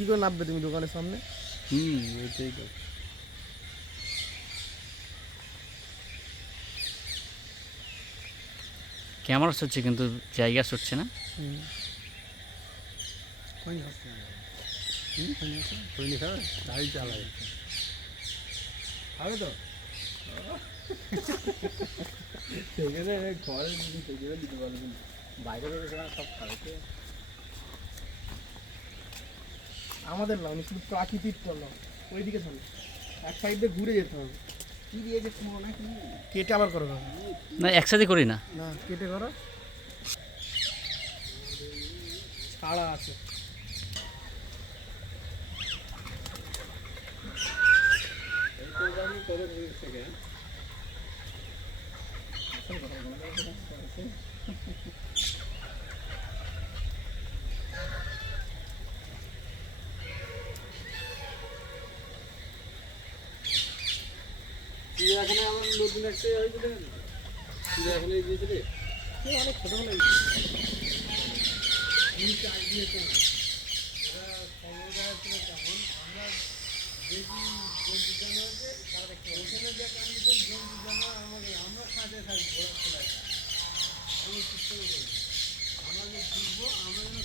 কি করে নামবে তুমি দোকানের সামনে? ওইটাই তো। ক্যামেরা হচ্ছে কিন্তু জায়গা হচ্ছে না। কোন হচ্ছে কোন খাবে গাড়ি চালায় হবে তো সেখানে ঘরে সেখানে দিতে পারবেন, বাইরে থেকে সব খাবে। আমাদের না, শুধু প্রাকৃতিক করলাম ওইদিকে চলো, এক সাইড দিয়ে ঘুরে যেতে হবে। কি দিয়েছে কুমড়ো নাকি কেটে আবার করো না, না একসাথে করি না। না কেটে করো, ছাড়া আছে। চিড়িয়াখানে আমার নতুন একটা হয়েছিল, চিড়িয়াখানায় গিয়েছিলে অনেক ছোটবেলায় আমরা যে ঘুরবো আমরা যেন